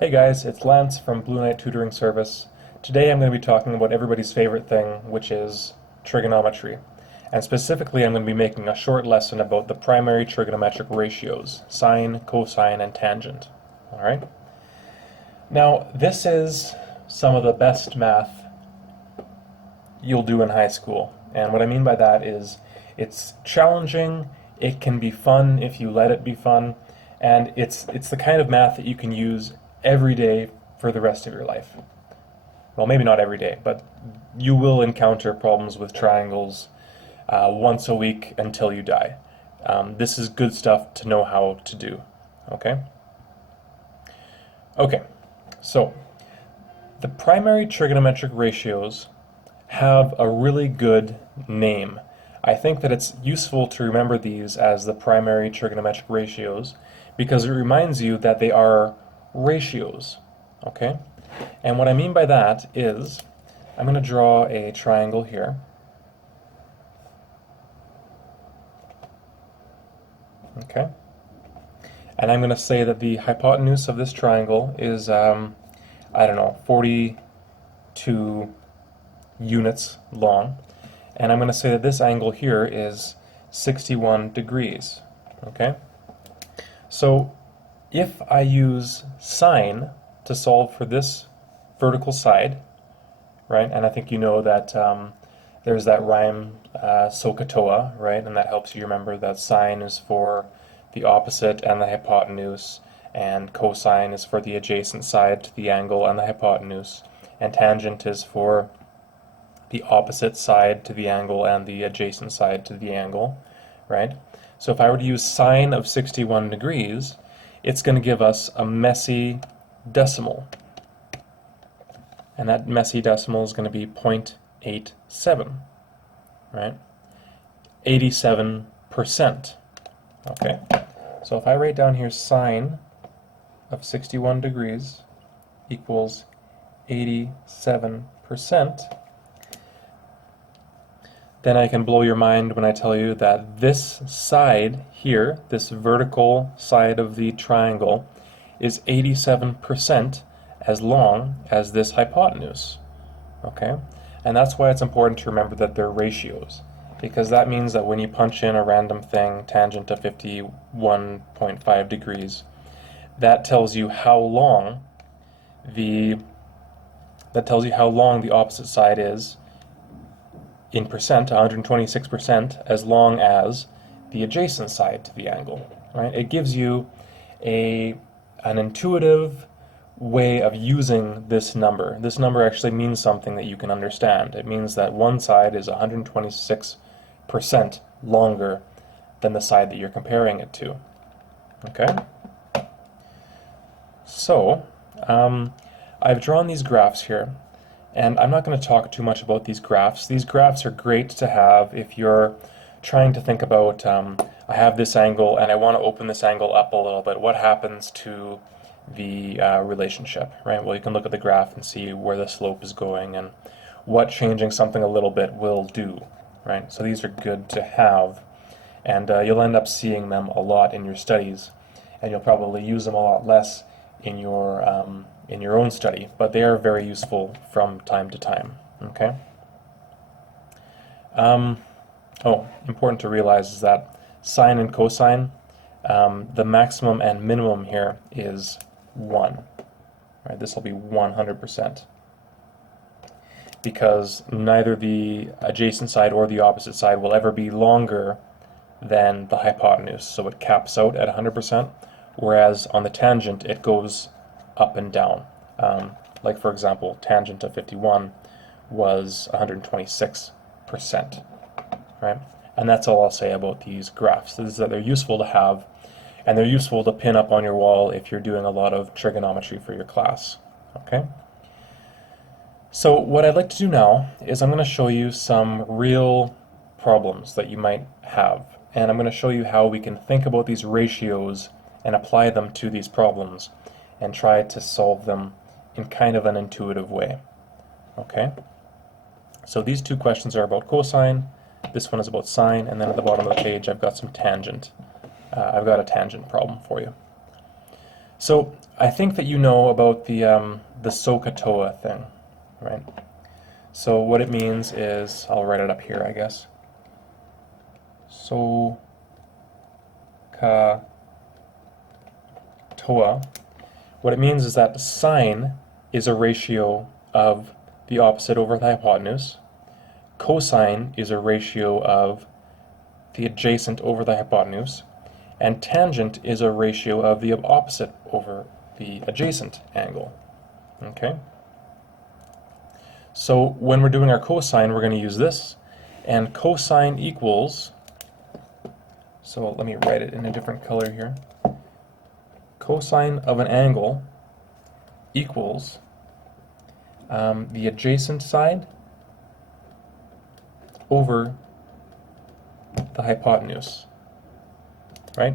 Hey guys, it's Lance from Blueknight Tutoring Service. Today I'm going to be talking about everybody's favorite thing, which is trigonometry. And specifically I'm going to be making a short lesson about the primary trigonometric ratios, sine, cosine, and tangent. Alright? Now, this is some of the best math you'll do in high school. And what I mean by that is it's challenging, it can be fun if you let it be fun, and it's the kind of math that you can use every day for the rest of your life. Well, maybe not every day, but you will encounter problems with triangles once a week until you die. This is good stuff to know how to do. Okay? Okay, so the primary trigonometric ratios have a really good name. I think that it's useful to remember these as the primary trigonometric ratios because it reminds you that they are ratios, okay? And what I mean by that is, I'm going to draw a triangle here. Okay? And I'm going to say that the hypotenuse of this triangle is, I don't know, 42 units long. And I'm going to say that this angle here is 61 degrees, okay? So if I use sine to solve for this vertical side, right, and I think you know that there's that rhyme, SOHCAHTOA, right, and that helps you remember that sine is for the opposite and the hypotenuse, and cosine is for the adjacent side to the angle and the hypotenuse, and tangent is for the opposite side to the angle and the adjacent side to the angle, right? So if I were to use sine of 61 degrees, it's going to give us a messy decimal. And that messy decimal is going to be 0.87, right? 87%. Okay, so if I write down here sine of 61 degrees equals 87%, then I can blow your mind when I tell you that this side here, this vertical side of the triangle, is 87% as long as this hypotenuse. Okay? And that's why it's important to remember that they're ratios, because that means that when you punch in a random thing, tangent of 51.5 degrees, that tells you how long the opposite side is in percent, 126%, as long as the adjacent side to the angle, right? It gives you an intuitive way of using this number. This number actually means something that you can understand. It means that one side is 126% longer than the side that you're comparing it to. Okay? So, I've drawn these graphs here. And I'm not going to talk too much about these graphs. These graphs are great to have if you're trying to think about, I have this angle and I want to open this angle up a little bit. What happens to the relationship, right? Well, you can look at the graph and see where the slope is going and what changing something a little bit will do, right? So these are good to have, and you'll end up seeing them a lot in your studies, and you'll probably use them a lot less in your own study, but they are very useful from time to time. Okay. Important to realize is that sine and cosine, the maximum and minimum here is 1. Right, this will be 100%, because neither the adjacent side or the opposite side will ever be longer than the hypotenuse, so it caps out at 100%. Whereas on the tangent it goes up and down. Like for example, tangent of 51 was 126%, right? And that's all I'll say about these graphs, is that they're useful to have, and they're useful to pin up on your wall if you're doing a lot of trigonometry for your class, okay? So what I'd like to do now is I'm going to show you some real problems that you might have, and I'm going to show you how we can think about these ratios and apply them to these problems and try to solve them in kind of an intuitive way. Okay? So these two questions are about cosine, this one is about sine, and then at the bottom of the page I've got some tangent. I've got a tangent problem for you. So I think that you know about the SOHCAHTOA thing, right? So what it means is, I'll write it up here, I guess. SOHCAHTOA. What it means is that sine is a ratio of the opposite over the hypotenuse. Cosine is a ratio of the adjacent over the hypotenuse. And tangent is a ratio of the opposite over the adjacent angle. Okay? So when we're doing our cosine, we're going to use this. And cosine equals, so let me write it in a different color here. Cosine of an angle equals the adjacent side over the hypotenuse, right?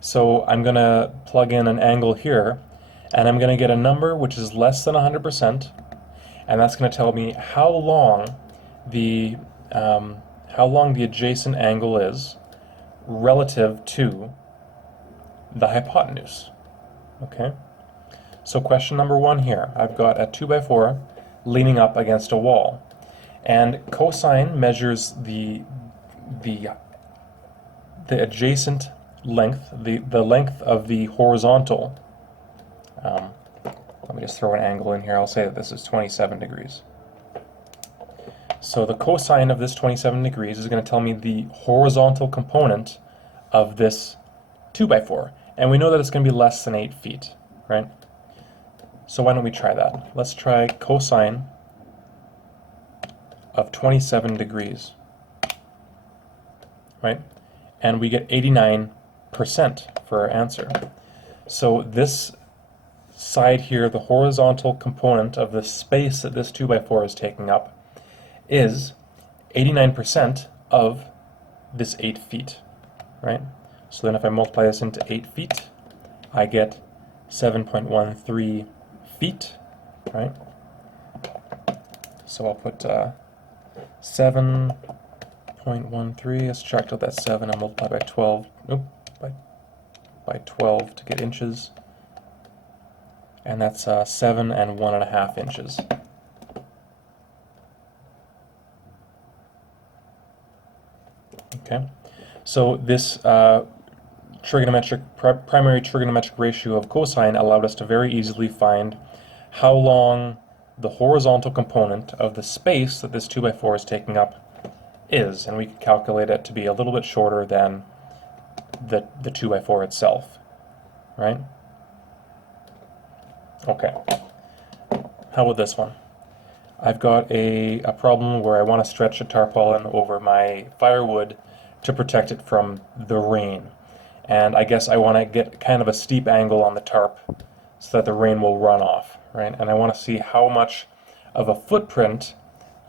So I'm going to plug in an angle here, and I'm going to get a number which is less than 100%, and that's going to tell me how long the adjacent angle is relative to the hypotenuse. Okay? So question number 1 here. I've got a 2x4 leaning up against a wall, and cosine measures the adjacent length, the length of the horizontal. Let me just throw an angle in here. I'll say that this is 27 degrees. So the cosine of this 27 degrees is going to tell me the horizontal component of this 2x4. And we know that it's going to be less than 8 feet, right? So why don't we try that? Let's try cosine of 27 degrees, right? And we get 89% for our answer. So this side here, the horizontal component of the space that this 2x4 is taking up, is 89% of this 8 feet, right? So then if I multiply this into 8 feet, I get 7.13 feet, right? So I'll put 7.13, let's subtract out that 7 and multiply by 12, by 12 to get inches, and that's 7 and 1.5 inches. Okay, so this primary trigonometric ratio of cosine allowed us to very easily find how long the horizontal component of the space that this 2x4 is taking up is, and we can calculate it to be a little bit shorter than the 2x4 itself, right? Okay, how about this one? I've got a problem where I want to stretch a tarpaulin over my firewood to protect it from the rain. And I guess I want to get kind of a steep angle on the tarp so that the rain will run off, right? And I want to see how much of a footprint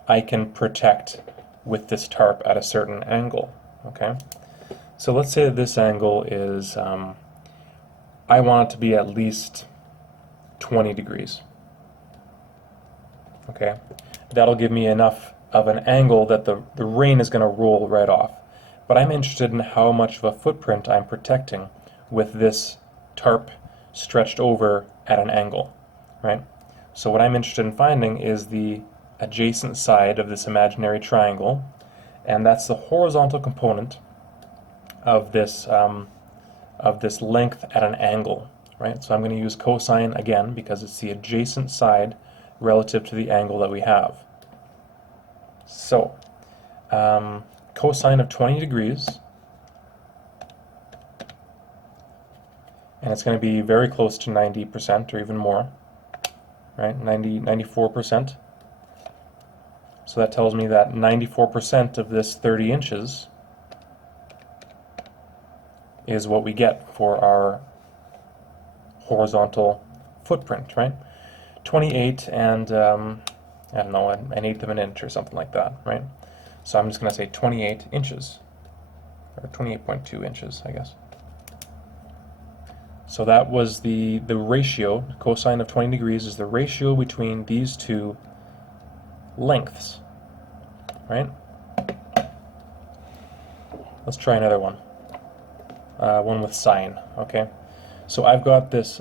I can protect with this tarp at a certain angle, okay? So let's say that this angle is, I want it to be at least 20 degrees. Okay, that'll give me enough of an angle that the rain is going to roll right off. But I'm interested in how much of a footprint I'm protecting with this tarp stretched over at an angle, right? So what I'm interested in finding is the adjacent side of this imaginary triangle, and that's the horizontal component of this length at an angle, right? So I'm going to use cosine again because it's the adjacent side relative to the angle that we have. So, cosine of 20 degrees, and it's going to be very close to 90% or even more, right? 94%. So that tells me that 94% of this 30 inches is what we get for our horizontal footprint, right? 28 and, I don't know, an eighth of an inch or something like that, right? So I'm just going to say 28 inches, or 28.2 inches, I guess. So that was the ratio. Cosine of 20 degrees is the ratio between these two lengths, right? Let's try another one. One with sine, okay? So I've got this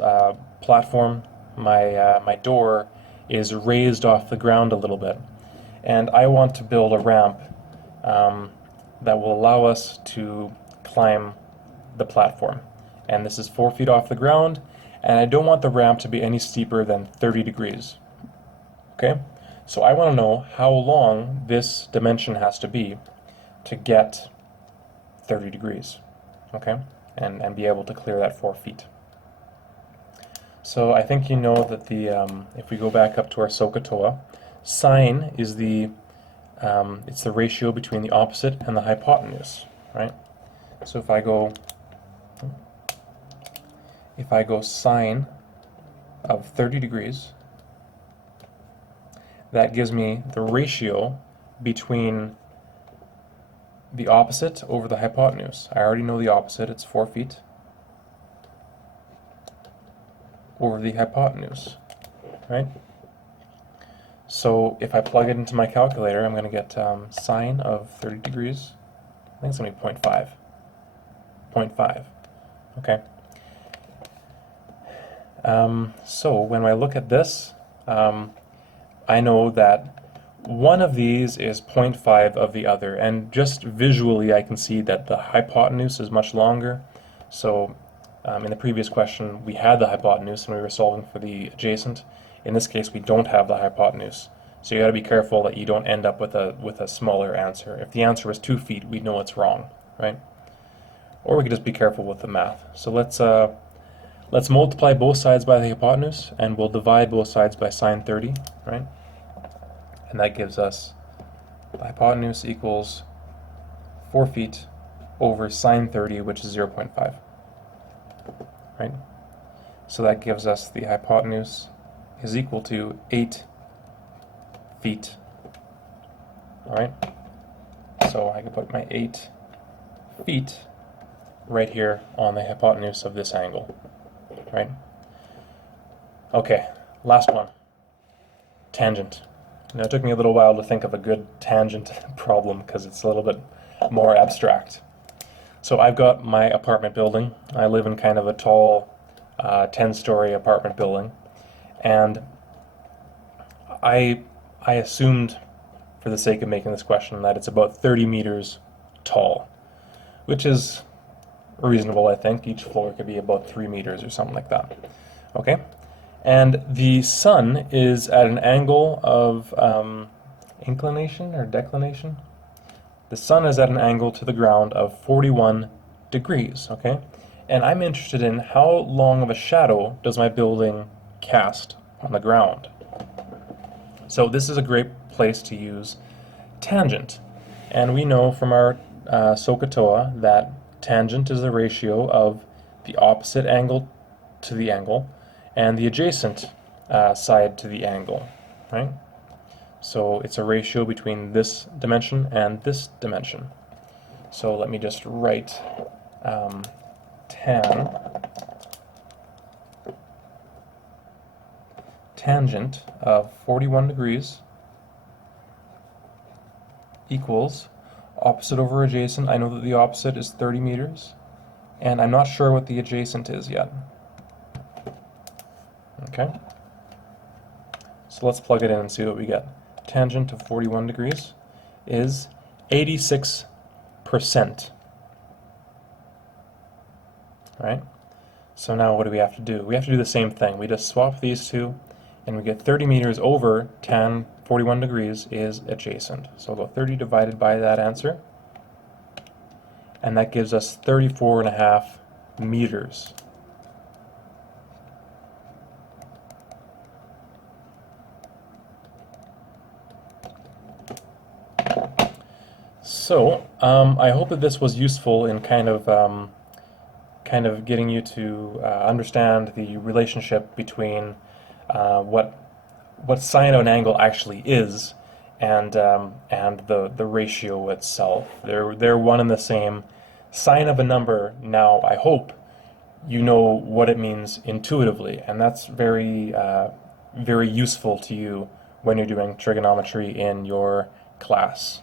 platform. My door is raised off the ground a little bit, and I want to build a ramp that will allow us to climb the platform. And this is 4 feet off the ground, and I don't want the ramp to be any steeper than 30 degrees. Okay? So I want to know how long this dimension has to be to get 30 degrees. Okay? And be able to clear that 4 feet. So I think you know that the if we go back up to our SOHCAHTOA, sine is it's the ratio between the opposite and the hypotenuse, right? So if I go sine of 30 degrees, that gives me the ratio between the opposite over the hypotenuse. I already know the opposite, it's 4 feet, over the hypotenuse, right? So if I plug it into my calculator, I'm going to get sine of 30 degrees. I think it's going to be 0.5. 0.5. Okay. So when I look at this, I know that one of these is 0.5 of the other, and just visually I can see that the hypotenuse is much longer. So in the previous question we had the hypotenuse and we were solving for the adjacent. In this case we don't have the hypotenuse. So you got to be careful that you don't end up with a smaller answer. If the answer was 2 feet, we'd know it's wrong, right? Or we could just be careful with the math. So let's multiply both sides by the hypotenuse, and we'll divide both sides by sine 30, right? And that gives us the hypotenuse equals 4 feet over sine 30, which is 0.5, right? So that gives us the hypotenuse is equal to 8 feet, all right? So I can put my 8 feet right here on the hypotenuse of this angle, right? Okay, last one, tangent. Now, it took me a little while to think of a good tangent problem because it's a little bit more abstract. So I've got my apartment building. I live in kind of a tall 10-story apartment building, and I assumed, for the sake of making this question, that it's about 30 meters tall, which is reasonable, I think. Each floor could be about 3 meters or something like that. Okay? And the sun is at an angle of inclination or declination? The sun is at an angle to the ground of 41 degrees, okay? And I'm interested in how long of a shadow does my building cast on the ground. So this is a great place to use tangent. And we know from our SOHCAHTOA that tangent is the ratio of the opposite angle to the angle and the adjacent side to the angle, right? So it's a ratio between this dimension and this dimension. So let me just write tangent of 41 degrees equals opposite over adjacent. I know that the opposite is 30 meters, and I'm not sure what the adjacent is yet. Okay, so let's plug it in and see what we get. Tangent of 41 degrees is 86%. Right? So now what do we have to do? We have to do the same thing. We just swap these two, and we get 30 meters over tan 41 degrees is adjacent. So I'll go 30 divided by that answer, and that gives us 34.5 meters. So I hope that this was useful in kind of getting you to understand the relationship between what sine of an angle actually is and the ratio itself. They're one and the same. Sine of a number, now I hope you know what it means intuitively, and that's very very useful to you when you're doing trigonometry in your class.